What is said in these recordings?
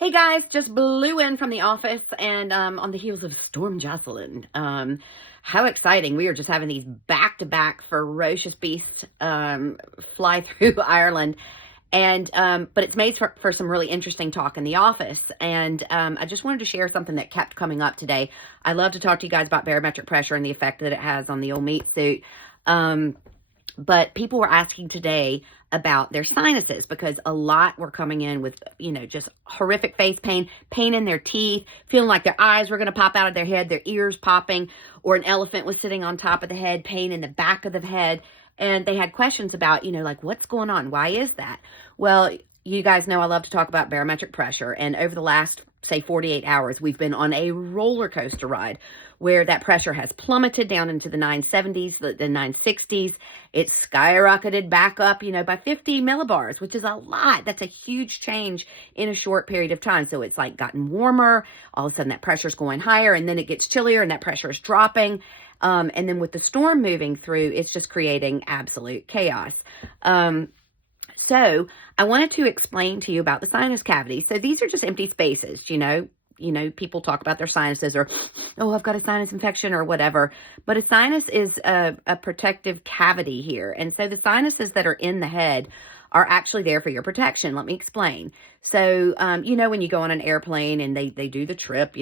Hey guys, just blew in from the office and on the heels of Storm Jocelyn. How exciting. We are just having these back-to-back ferocious beasts fly through Ireland. And but it's made for some really interesting talk in the office. And I just wanted to share something that kept coming up today. I love to talk to you guys about barometric pressure and the effect that it has on the old meat suit. But people were asking today about their sinuses because a lot were coming in with, just horrific face pain, pain in their teeth, feeling like their eyes were going to pop out of their head, their ears popping, or an elephant was sitting on top of the head, pain in the back of the head. And they had questions about, like, what's going on? Why is that? Well, you guys know I love to talk about barometric pressure. And over the last, say, 48 hours, we've been on a roller coaster ride where that pressure has plummeted down into the 970s, the 960s. It's skyrocketed back up, by 50 millibars, which is a lot. That's a huge change in a short period of time. So it's like gotten warmer. All of a sudden that pressure's going higher, and then it gets chillier and that pressure is dropping. And then with the storm moving through, it's just creating absolute chaos. So I wanted to explain to you about the sinus cavity. So these are just empty spaces, people talk about their sinuses or, oh, I've got a sinus infection or whatever. But a sinus is a protective cavity here. And so the sinuses that are in the head are actually there for your protection. Let me explain. So, when you go on an airplane and they do the trip,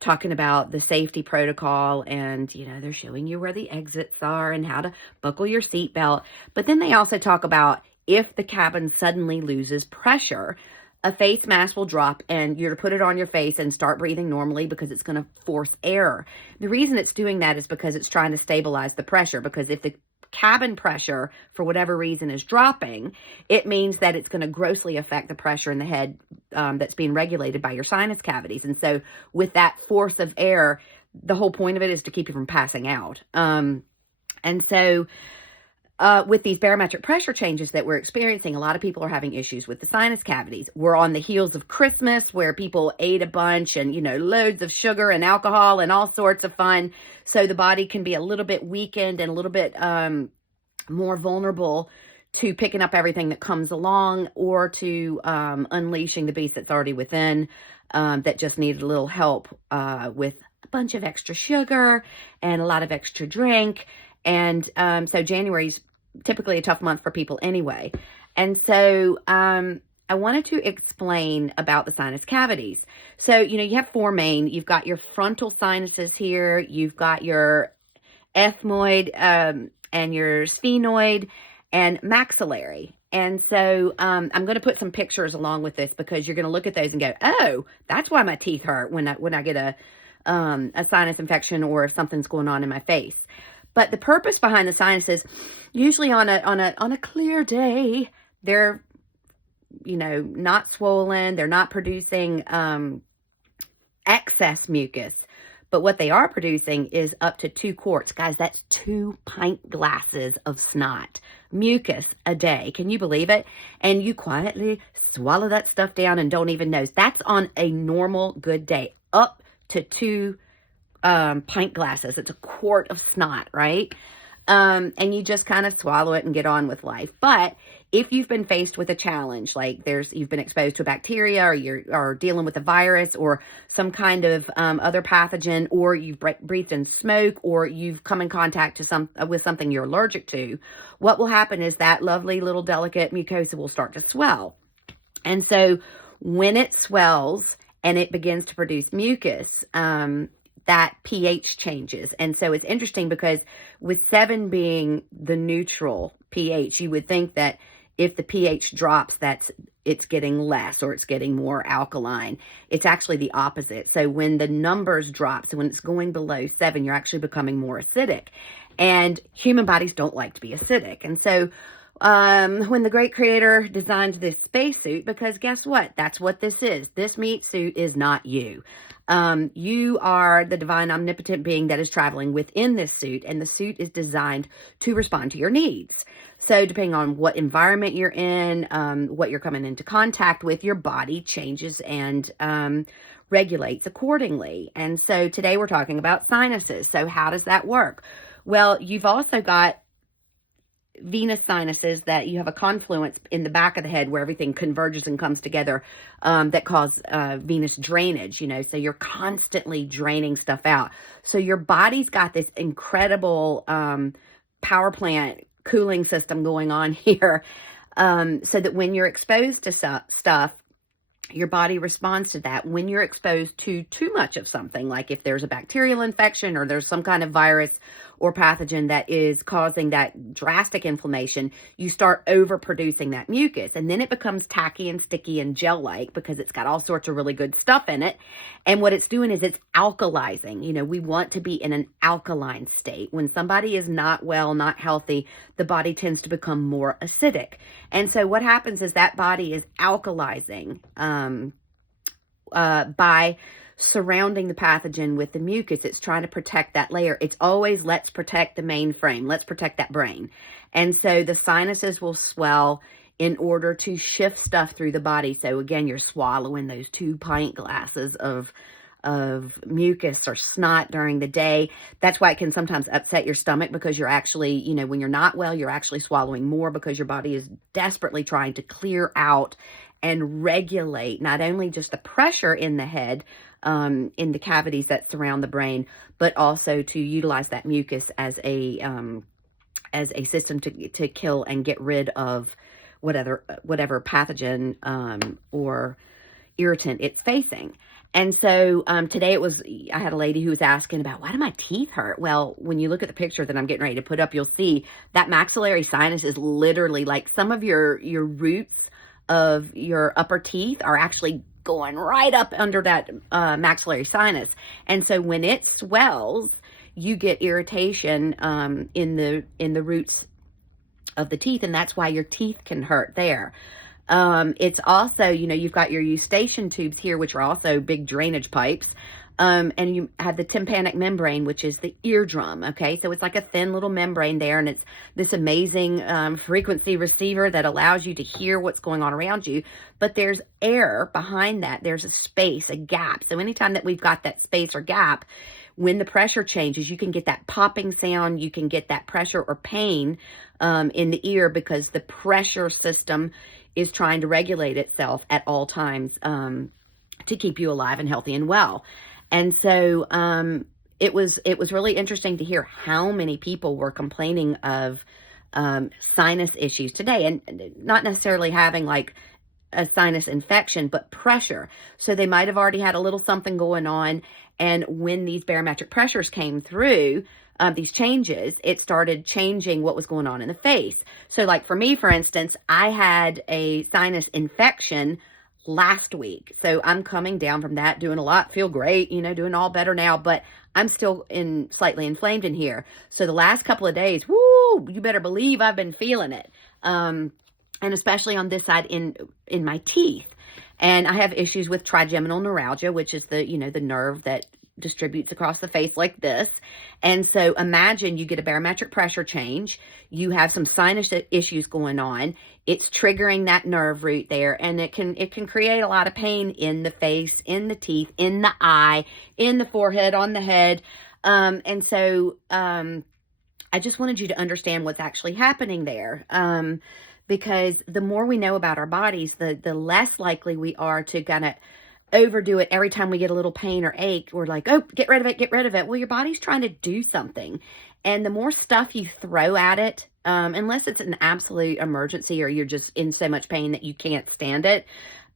talking about the safety protocol and, they're showing you where the exits are and how to buckle your seatbelt. But then they also talk about if the cabin suddenly loses pressure, a face mask will drop and you're to put it on your face and start breathing normally because it's going to force air. The reason it's doing that is because it's trying to stabilize the pressure, because if the cabin pressure, for whatever reason, is dropping, it means that it's going to grossly affect the pressure in the head that's being regulated by your sinus cavities. And so with that force of air, the whole point of it is to keep you from passing out. With these barometric pressure changes that we're experiencing, a lot of people are having issues with the sinus cavities. We're on the heels of Christmas, where people ate a bunch and, loads of sugar and alcohol and all sorts of fun. So the body can be a little bit weakened and a little bit more vulnerable to picking up everything that comes along, or to unleashing the beast that's already within, that just needed a little help with a bunch of extra sugar and a lot of extra drink. And so January's typically a tough month for people anyway. And so I wanted to explain about the sinus cavities. So, you have four main. You've got your frontal sinuses here. You've got your ethmoid and your sphenoid and maxillary. And so I'm going to put some pictures along with this, because you're going to look at those and go, oh, that's why my teeth hurt when I get a sinus infection, or if something's going on in my face. But the purpose behind the sinuses, usually on a clear day, they're, not swollen. They're not producing excess mucus. But what they are producing is up to 2 quarts. Guys, that's 2 pint glasses of snot, mucus a day. Can you believe it? And you quietly swallow that stuff down and don't even know. That's on a normal good day, up to 2 pint glasses. It's a quart of snot, right? And you just kind of swallow it and get on with life. But if you've been faced with a challenge, like you've been exposed to a bacteria, or you're dealing with a virus or some kind of other pathogen, or you've breathed in smoke, or you've come in contact with something you're allergic to, what will happen is that lovely little delicate mucosa will start to swell. And so when it swells and it begins to produce mucus, that pH changes. And so it's interesting, because with 7 being the neutral pH, you would think that if the pH drops, it's getting less, or it's getting more alkaline. It's actually the opposite. So when the numbers drop, so when it's going below 7, you're actually becoming more acidic. And human bodies don't like to be acidic. And so when the great creator designed this spacesuit, because guess what? That's what this is. This meat suit is not you. You are the divine omnipotent being that is traveling within this suit, and the suit is designed to respond to your needs. So depending on what environment you're in, what you're coming into contact with, your body changes and regulates accordingly. And so today we're talking about sinuses. So how does that work? Well, you've also got venous sinuses that you have a confluence in the back of the head where everything converges and comes together, that cause venous drainage, so you're constantly draining stuff out. So your body's got this incredible power plant cooling system going on here, so that when you're exposed to stuff, your body responds to that. When you're exposed to too much of something, like if there's a bacterial infection or there's some kind of virus or pathogen that is causing that drastic inflammation, you start overproducing that mucus, and then it becomes tacky and sticky and gel-like because it's got all sorts of really good stuff in it. And what it's doing is it's alkalizing. We want to be in an alkaline state. When somebody is not well, not healthy, the body tends to become more acidic. And so what happens is that body is alkalizing by surrounding the pathogen with the mucus. It's trying to protect that layer. It's always, let's protect the main frame. Let's protect that brain. And so the sinuses will swell in order to shift stuff through the body. So again, you're swallowing those 2 pint glasses of mucus or snot during the day. That's why it can sometimes upset your stomach, because you're actually, when you're not well, you're actually swallowing more because your body is desperately trying to clear out and regulate not only just the pressure in the head, in the cavities that surround the brain, but also to utilize that mucus as a system to kill and get rid of whatever pathogen or irritant it's facing. And so today I had a lady who was asking about, why do my teeth hurt? Well, when you look at the picture that I'm getting ready to put up, you'll see that maxillary sinus is literally like some of your roots of your upper teeth are actually going right up under that maxillary sinus. And so when it swells, you get irritation in the roots of the teeth, and that's why your teeth can hurt there. It's also, you've got your eustachian tubes here, which are also big drainage pipes. And you have the tympanic membrane, which is the eardrum. Okay. So it's like a thin little membrane there. And it's this amazing, frequency receiver that allows you to hear what's going on around you. But there's air behind that. There's a space, a gap. So anytime that we've got that space or gap, when the pressure changes, you can get that popping sound. You can get that pressure or pain, in the ear, because the pressure system is trying to regulate itself at all times, to keep you alive and healthy and well. And so it was really interesting to hear how many people were complaining of sinus issues today, and not necessarily having like a sinus infection, but pressure. So they might have already had a little something going on, and when these barometric pressures came through, these changes, it started changing what was going on in the face. So like for me, for instance, I had a sinus infection last week. So I'm coming down from that, doing a lot, feel great, doing all better now, but I'm still slightly inflamed in here. So the last couple of days, woo, you better believe I've been feeling it. And especially on this side in my teeth. And I have issues with trigeminal neuralgia, which is the nerve that distributes across the face like this. And so imagine you get a barometric pressure change, you have some sinus issues going on, it's triggering that nerve root there, and it can create a lot of pain in the face, in the teeth, in the eye, in the forehead, on the head. And so I just wanted you to understand what's actually happening there. Because the more we know about our bodies, the less likely we are to kind of overdo it. Every time we get a little pain or ache, we're like, oh, get rid of it. Well, your body's trying to do something. And the more stuff you throw at it, unless it's an absolute emergency or you're just in so much pain that you can't stand it,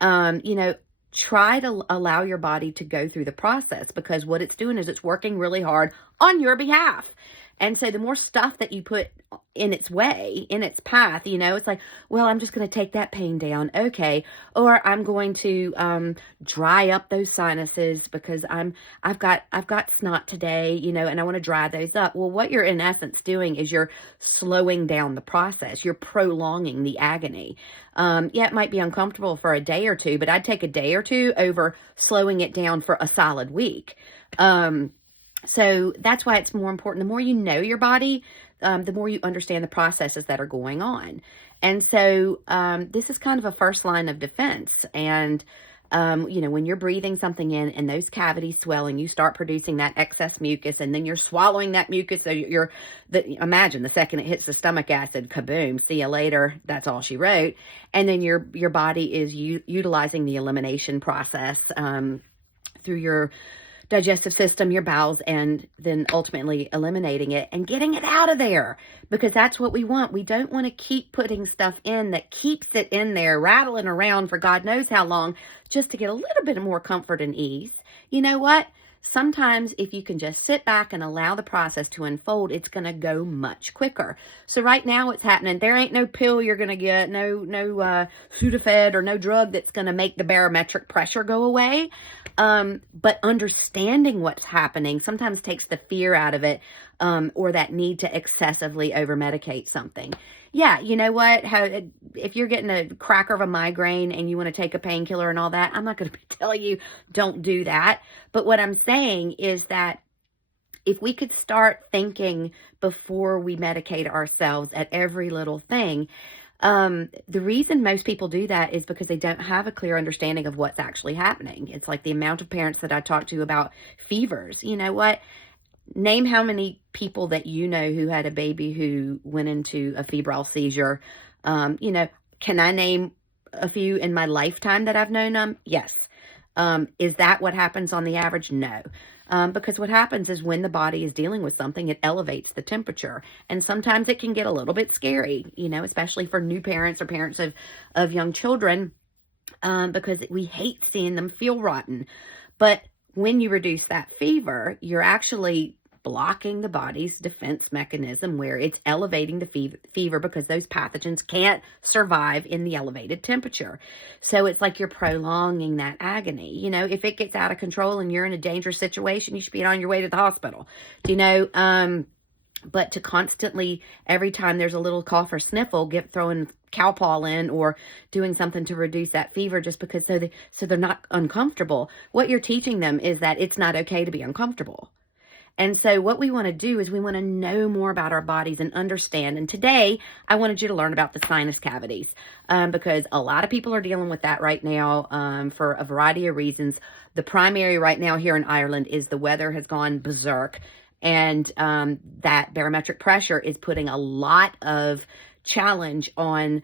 try to allow your body to go through the process, because what it's doing is it's working really hard on your behalf. And so the more stuff that you put in its way, in its path, it's like, well, I'm just going to take that pain down. Okay. Or I'm going to dry up those sinuses because I've got snot today, and I want to dry those up. Well, what you're in essence doing is you're slowing down the process. You're prolonging the agony. Yeah, it might be uncomfortable for a day or two, but I'd take a day or two over slowing it down for a solid week. So that's why it's more important. The more you know your body, the more you understand the processes that are going on. And so this is kind of a first line of defense. And when you're breathing something in and those cavities swell and you start producing that excess mucus, and then you're swallowing that mucus. So imagine the second it hits the stomach acid, kaboom, see you later. That's all she wrote. And then your body is utilizing the elimination process, through your digestive system, your bowels, and then ultimately eliminating it and getting it out of there, because that's what we want. We don't want to keep putting stuff in that keeps it in there, rattling around for God knows how long, just to get a little bit more comfort and ease. You know what? Sometimes if you can just sit back and allow the process to unfold, it's going to go much quicker. So right now what's happening, there ain't no pill you're going to get, no Sudafed or no drug that's going to make the barometric pressure go away. But understanding what's happening sometimes takes the fear out of it, or that need to excessively over-medicate something. Yeah, you know what? If you're getting a cracker of a migraine and you want to take a painkiller and all that, I'm not going to tell you don't do that. But what I'm saying is that if we could start thinking before we medicate ourselves at every little thing, the reason most people do that is because they don't have a clear understanding of what's actually happening. It's like the amount of parents that I talk to about fevers. You know what? Name how many people that you know who had a baby who went into a febrile seizure. Can I name a few in my lifetime that I've known them? Yes. Is that what happens on the average? No. Because what happens is when the body is dealing with something, it elevates the temperature. And sometimes it can get a little bit scary, especially for new parents or parents of young children, because we hate seeing them feel rotten. But when you reduce that fever, you're actually blocking the body's defense mechanism where it's elevating the fever because those pathogens can't survive in the elevated temperature. So it's like you're prolonging that agony. If it gets out of control and you're in a dangerous situation, you should be on your way to the hospital. But to constantly, every time there's a little cough or sniffle, throwing Cowpaw in or doing something to reduce that fever just because so they're not uncomfortable. What you're teaching them is that it's not okay to be uncomfortable. And so what we want to do is we want to know more about our bodies and understand. And today I wanted you to learn about the sinus cavities, because a lot of people are dealing with that right now, for a variety of reasons. The primary right now here in Ireland is the weather has gone berserk, and that barometric pressure is putting a lot of challenge on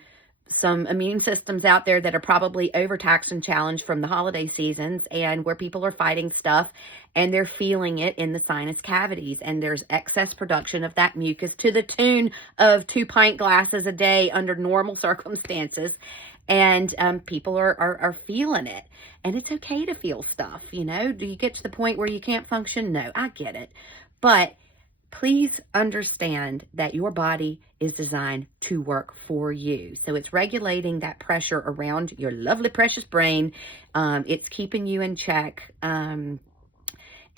some immune systems out there that are probably overtaxed and challenged from the holiday seasons, and where people are fighting stuff and they're feeling it in the sinus cavities, and there's excess production of that mucus to the tune of 2 pint glasses a day under normal circumstances. And people are feeling it, and it's okay to feel stuff. Do you get to the point where you can't function? No, I get it. But please understand that your body is designed to work for you. So it's regulating that pressure around your lovely, precious brain. It's keeping you in check.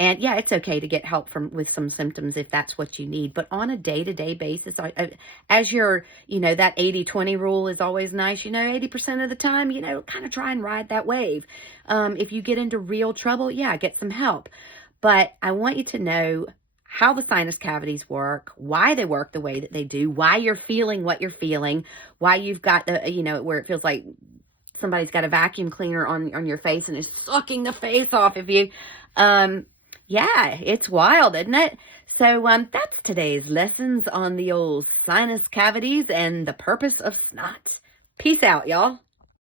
And yeah, it's okay to get help with some symptoms if that's what you need. But on a day-to-day basis, as your, that 80-20 rule is always nice. 80% of the time, kind of try and ride that wave. If you get into real trouble, yeah, get some help. But I want you to know how the sinus cavities work, why they work the way that they do, why you're feeling what you're feeling, why you've got the, where it feels like somebody's got a vacuum cleaner on your face and is sucking the face off of you. Yeah, it's wild, isn't it? So that's today's lessons on the old sinus cavities and the purpose of snot. Peace out, y'all.